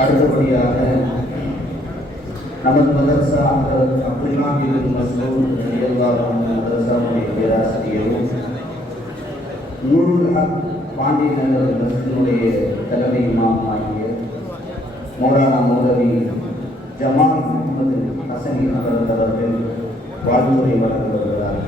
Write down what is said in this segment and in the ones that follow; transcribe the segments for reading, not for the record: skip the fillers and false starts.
அடுத்தபடியாக நமது மதரசா அப்துல்லா பின் மஸ்ஊத் ரலியல்லாஹு அன்ஹு மதரசாவுடைய பேராசிரியரும் நூருல் ஹக் பாண்டியநகர் மஸ்ஜிதுடைய தலைமை இமாம் ஆகிய மௌலானா மௌலவி ஜமால் முஹம்மது ஹசனி அவர்கள் வாழ்வுரை வழங்க வருகிறார்.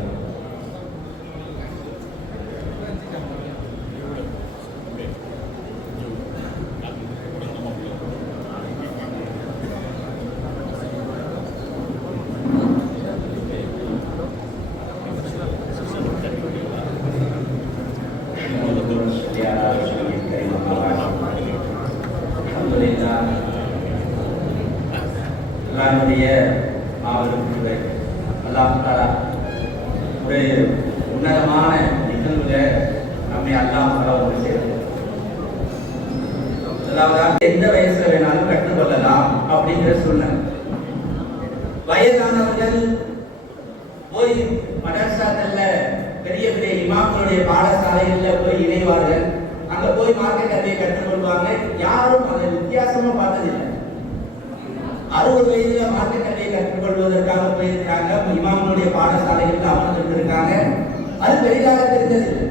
அல்லாஹ் தஆலா ஒரு உன்னதமான நிகழ்வுல நம்மை அல்லாஹ் தஆலா ஒரு சேர்த்து எந்த வயசுல வேணாலும் கற்றுக்கொள்ளலாம் அப்படிங்கிற சொன்னார். வயதானவர்கள் போய் மதரசாக்கள்ல பெரிய பெரிய இமாம்களுடைய பாடசாலைகள்ல போய் இணைவார்கள். அங்க போய் மார்க்க கல்வியை கற்றுக்கொள்வாங்க. யாரும் அதை வித்தியாசமா பார்த்ததில்லை. 60 வயதுல மார்க்க கல்வியை கற்றுக்கொள்வதற்காக போயிருக்காங்க. இமாம்களுடைய பாடசாலைகள்ல அமர்ந்து இருக்காங்க. அது பெரிதாக தெரிஞ்சதில்லை.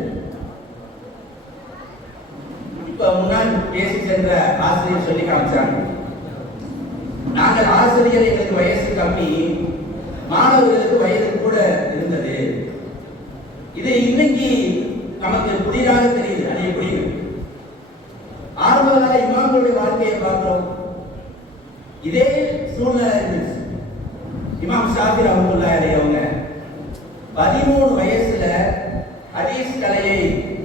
இப்ப முன்னாள் பேசி சென்ற ஆசிரியர் சொல்லி காமிச்சாங்க, நாங்கள் ஆசிரியர் எங்களுக்கு வயசு கம்மி, மாணவர்களுக்கு வயது கூட இருந்தது. இது இன்னைக்கு நமக்கு புதிதாக தெரியுது. அது எப்படி ஆரம்பகால இமாம்களுடைய வாழ்க்கையை பார்க்கிறோம். இதே சூழ்நிலை இருந்துச்சு. இமாம் ஷாஃபி ரஹ்மத்துல்லாஹி அலைஹி அவங்க 13 வயசுல ஹதீஸ் கலையை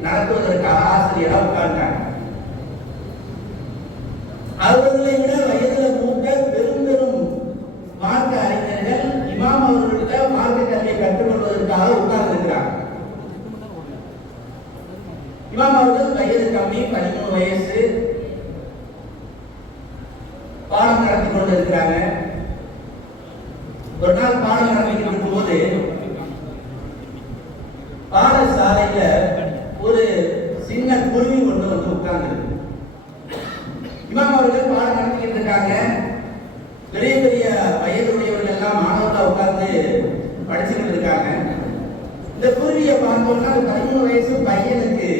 நடத்துவதற்காக ஆசிரியராக உட்கார்ந்தாங்க. அவர்களை விட வயதுல மூத்த பெரும் பெரும் மார்க்க அறிஞர்கள் இமாம் அவர்களிட மார்க்க கல்வியை கற்றுக்கொள்வதற்காக உட்கார்ந்திருக்கிறாங்க. இமாம் அவர்கள் வயது கம்மி, 13 வயசு, பாடம் நடத்தி கொண்டு இருக்கிறாங்க. ஒரு நாள் பாடம் நடத்திட்டு இருக்கும் போது பாடசாலையில ஒரு சின்ன குருவி ஒன்று வந்து உட்கார்ந்து, இமாம் அவர்கள் பாடம் நடத்திக்கிட்டு இருக்காங்க. பெரிய பெரிய வயதுடையவர்கள் எல்லாம் மாணவர்களா உட்கார்ந்து படிச்சுக்கிட்டு இருக்காங்க. இந்த குருவியை பார்த்தோம்னா அந்த 13 வயசு பையனுக்கு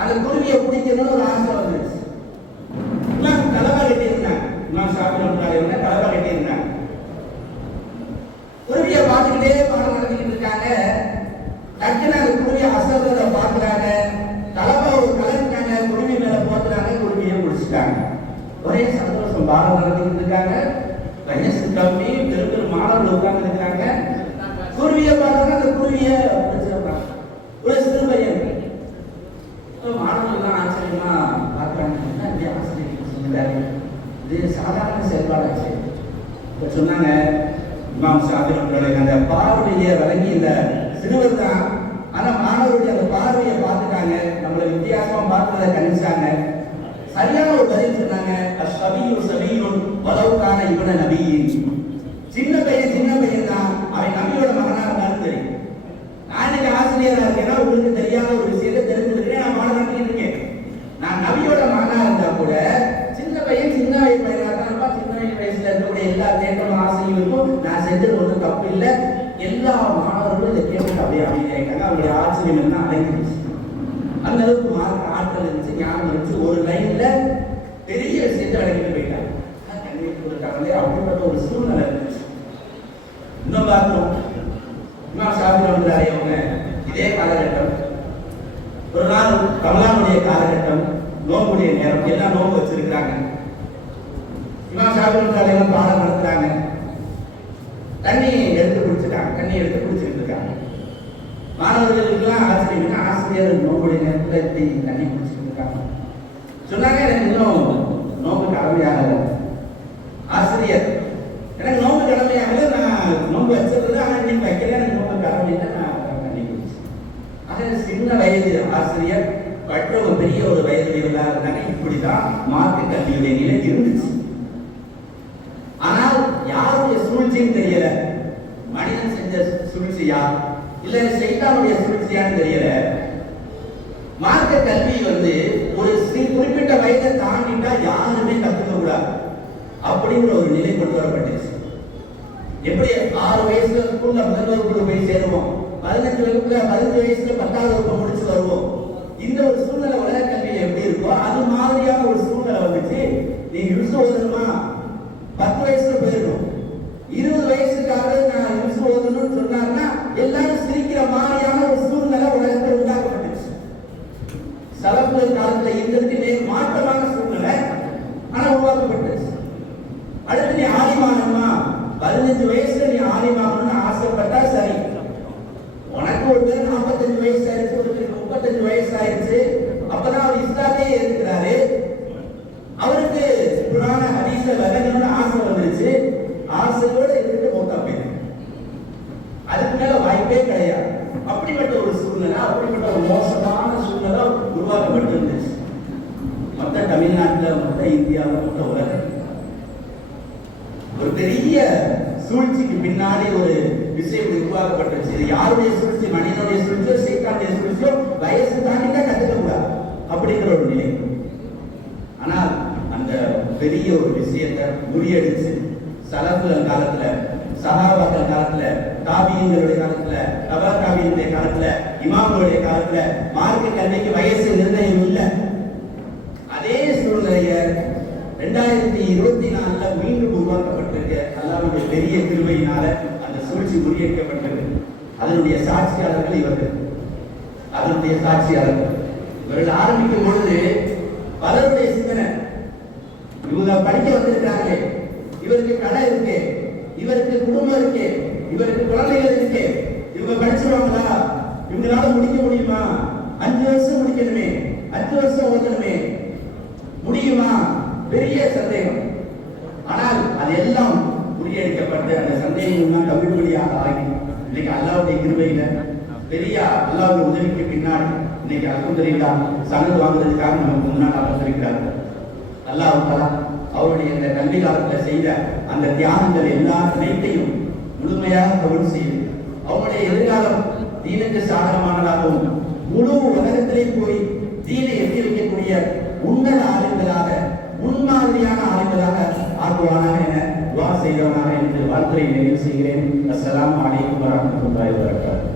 அந்த குருவியை பிடிக்கணும்னு ஒரு ஆசை வந்துருச்சு. கலவா கட்டி இருந்தாங்க. இமாம் ஷாஃபி ரஹ்மத்துல்லாஹி கலவா கட்டி இருந்தாங்க. குருவியை பார்த்துக்கிட்டே பாடம் நடத்திக்கிட்டு இருக்காங்க. டக்குன்னு அந்த குருவியை அசல்றத பார்க்குறாங்க. கலவா ஒரு கலந்துட்டாங்க, குருவி மேல போட்டுறாங்க, குருவியை முடிச்சுட்டாங்க. ஒரே சந்தோஷம். பாடம் நடத்திக்கிட்டு இருக்காங்க. வயசு கம்மி, பெரும் பெரும் மாணவர்கள் உட்கார்ந்து இருக்காங்க. குருவியை பார்த்தாங்க, அந்த குருவியை பிடிச்சிருக்காங்க. ஒரு சிறு பையன். மாணவர்கள் ஆச்சரியமா பார்க்குறாங்க, என்ன ஆசிரியர் சொல்லிட்டாரு, இது சாதாரண செயல்பாடாச்சு. இப்போ சொன்னாங்க, இமாம் ஷாஃபி ரஹ்மத்துல்லாஹி அந்த பார்வையை வழங்கி இந்த சிறுவர் தான், ஆனால் மாணவருடைய அந்த பார்வையை பார்த்துட்டாங்க, நம்மளை வித்தியாசமா பார்த்ததை கணிச்சாங்க. சரியான ஒரு பதில் சொன்னாங்க, அஸ்ஸபியு ஸபியுன் வலவ் கான இப்ன நபியின். சின்ன பையன் தான், அவன் நபியோட மகனா இருந்தாலும் சரி. நான் இன்னைக்கு ஆசிரியராக இருக்கேன்னா உங்களுக்கு தெரியாத ஒரு விஷயத்தை தெரிஞ்சுக்கிறேன், நான் பாடம் நடத்திட்டு இருக்கேன். நான் நபியோட மகனா இருந்தா கூட சின்ன பையனா தான், சின்ன வயசுல இருக்கக்கூடிய எல்லா தேட்டமும் ஆசையும் இருக்கும். நான் செஞ்சது ஒன்றும் தப்பு இல்லை. எல்லா மாணவர்களும் இதை கேட்டு அப்படியே இருக்காங்க. அவங்களுடைய ஆச்சரியம் என்ன அடங்கிடுச்சு. அந்த அளவுக்கு மார்க் ஆற்றல் இருந்துச்சு, ஞானம் இருந்துச்சு. ஒரு லைன்ல பெரிய விஷயத்தை அடங்கிட்டு போயிட்டாங்க. அப்படிப்பட்ட ஒரு சூழ்நிலை இருந்துச்சு. இன்னும் பார்த்தோம், இமாம் ஷாஃபி ரஹ்மத்துல்லாஹி அவங்க இதே காலகட்டம், ஒரு நாள் ரமலானுடைய காலகட்டம், நோம்புடைய நேரம், எல்லாம் நோம்பு வச்சிருக்கிறாங்க. இமாம் ஷாஃபி ரஹ்மத்துல்லாஹி அவங்க பாடம் நடத்துறாங்க. தண்ணி எடுத்து குடிச்சுட்டு இருக்காங்க. மாணவர்களுக்கெல்லாம் ஆச்சரியம், ஆசிரியர் நோம்புடைய நேரத்தில் எப்படி தண்ணி குடிச்சுட்டு இருக்காங்க. சொன்னாங்க, எனக்கு இன்னும் நோம்பு கடமையாகல. ஆசிரியர், எனக்கு நோம்பு கடமையாகல, நான் நோம்பு வச்சிருந்தது, ஆனால் இன்னைக்கு வைக்கல, எனக்கு நோம்பு கடமையில நான் தண்ணி குடிச்சேன். ஆக சின்ன வயது ஆசிரியர் பற்ற ஒரு பெரிய ஒரு வயதுடையவர்களாக இருந்தாங்க. இப்படிதான் மார்க்க கல்வியுடைய நிலை இருந்துச்சு. ஆனால் யாருடைய சூழ்ச்சின்னு தெரியல. மனிதன் செஞ்ச சூழ்ச்சியா இல்ல சைத்தானுடைய சூழ்ச்சியான்னு தெரியல. மார்க்க கல்வி ஒரு குறிப்பிட்ட வயதை தாண்டிட்டா யாருமே கத்துக்க கூடாது. அப்படிங்கிற ஒரு நிலை கொண்டு வரப்பட்டுச்சு. எப்படி 6 வயசுல ஸ்கூல்ல முதல் வகுப்புல போய் சேருவோம், 15 வயசுல 10வது வகுப்பு முடிச்சு வருவோம். இந்த ஒரு சூழ்நிலை உலக கல்வியில எப்படி இருக்கோ அது மாதிரியான ஒரு சூழ்நிலை வந்துச்சு. நீ யூஸ் ஓதணுமா 10 வயசுல போயிடணும், 20 வயசுக்காக நான் யூஸ் ஓதணும்னு சொன்னாங்கன்னா எல்லாரும் சிரிக்கிற மாதிரியான ஒரு சூழ்நிலை உலகத்தில் உண்டாக்கப்பட்டுச்சு. சலப்புகள் காலத்துல இருந்ததுக்கு மாற்றமான சூழ்நிலை ஆனா உருவாக்கப்பட்டுச்சு. அடுத்து நீ ஆலிமாகணுமா 15 வயசுல நீ ஆலிமாகணும்னு ஆசைப்பட்டா சரி, உனக்கு ஒரு பேர் 45 வயசு ஆயிடுச்சு, ஒரு 35 வயசு ஆயிடுச்சு, அப்பதான் அவர் இஸ்லாத்தையே இருக்கிறாரு, அவருக்கு குர்ஆன ஹதீஸ விளங்கணும்னு ஆசை வந்துருச்சு, ஆசையோட இருந்துட்டு மௌத்தா போயிருக்கு. அதுக்கு மேல வாய்ப்பே கிடையாது. அப்படிப்பட்ட ஒரு சூழ்நிலை, அப்படிப்பட்ட ஒரு மோசமான சூழ்நிலை உருவாக்கப்பட்டு இருந்துச்சு. மொத்த தமிழ்நாட்டில், மொத்த இந்தியாவில், மொத்த உலகம் ஒரு பெரிய சூழ்ச்சிக்கு பின்னாடி ஒரு விஷயம் உருவாக்கப்பட்டுச்சு. இது யாருடைய சூழ்ச்சி? மனிதனுடைய சூழ்ச்சியோ சைத்தானுடைய சூழ்ச்சியோ வயசு தாண்டிதான் கத்துக்க கூடாது அப்படிங்கிற ஒரு நிலை. ஆனால் அந்த பெரிய ஒரு விஷயத்தை முறியடிச்சு சலஃபுகள் காலத்துல, சஹாபாக்கள் காலத்துல, தாபியீன்களுடைய காலத்துல, தபா தாபியீனுடைய காலத்துல, இமாம்களுடைய காலத்துல மார்க்க கல்விக்கு வயசு நிர்ணயம் இல்லை. அதே சூழ்நிலைய 2024 மீண்டும் உருவாக்கப்பட்டிருக்க அல்லாஹ்வுடைய பெரிய கிருபையினால அந்த சூழ்ச்சி முறியடிக்கப்பட்டிருக்கு. அதனுடைய சாட்சியாளர்கள் இவர்கள். அதனுடைய சாட்சியாளர்கள் இவர்கள் ஆரம்பிக்கும் பொழுது பலருடைய சிந்தனை, இவங்க படிக்க வந்திருக்காங்களே, இவருக்கு கடை இருக்கு, இவருக்கு குடும்பம் இருக்கு, இவருக்கு குழந்தைகள் இருக்கு, இவங்க படிச்சிருவாங்களா, இவங்களால முடிக்க முடியுமா, 5 வருஷம் முடிக்கணுமே, 5 வருஷம் ஓதணுமே, முடியுமா, பெரிய சந்தேகம். ஆனால் அது எல்லாம் முறியடிக்கப்பட்டு அந்த சந்தேகம் கவிழ்மொழியாக ஆகி இன்னைக்கு அல்லாஹ்வுடைய கிருபையில பெரிய அல்லாஹ்வுடைய உதவிக்கு பின்னாடி இன்னைக்கு அல்ஹம்துலில்லாஹ் சனது வாங்குறதுக்காக நமக்கு முன்னால் அமர்ந்திருக்கிறார். அல்லாஹ் தஆலா அவருடைய இந்த கல்வி காலத்தில் செய்த அந்த தியாகங்கள் எல்லா அனைத்தையும் முழுமையாக கவனம் செய்து அவருடைய எதிர்காலம் தீனுக்கு சாதகமானதாகவும் முழு உலகத்திலே போய் தீனை எட்டி வைக்கக்கூடிய உன்னத ஆளுங்களாக, முன்மாதிரியான ஆளுங்களாக ஆக்குவானாக என துஆ செய்தவனாக என்று வாழ்த்துரை நிறைவு செய்கிறேன். அஸ்ஸலாமு அலைக்கும் வரஹ்மத்துல்லாஹி வபரகாத்துஹு.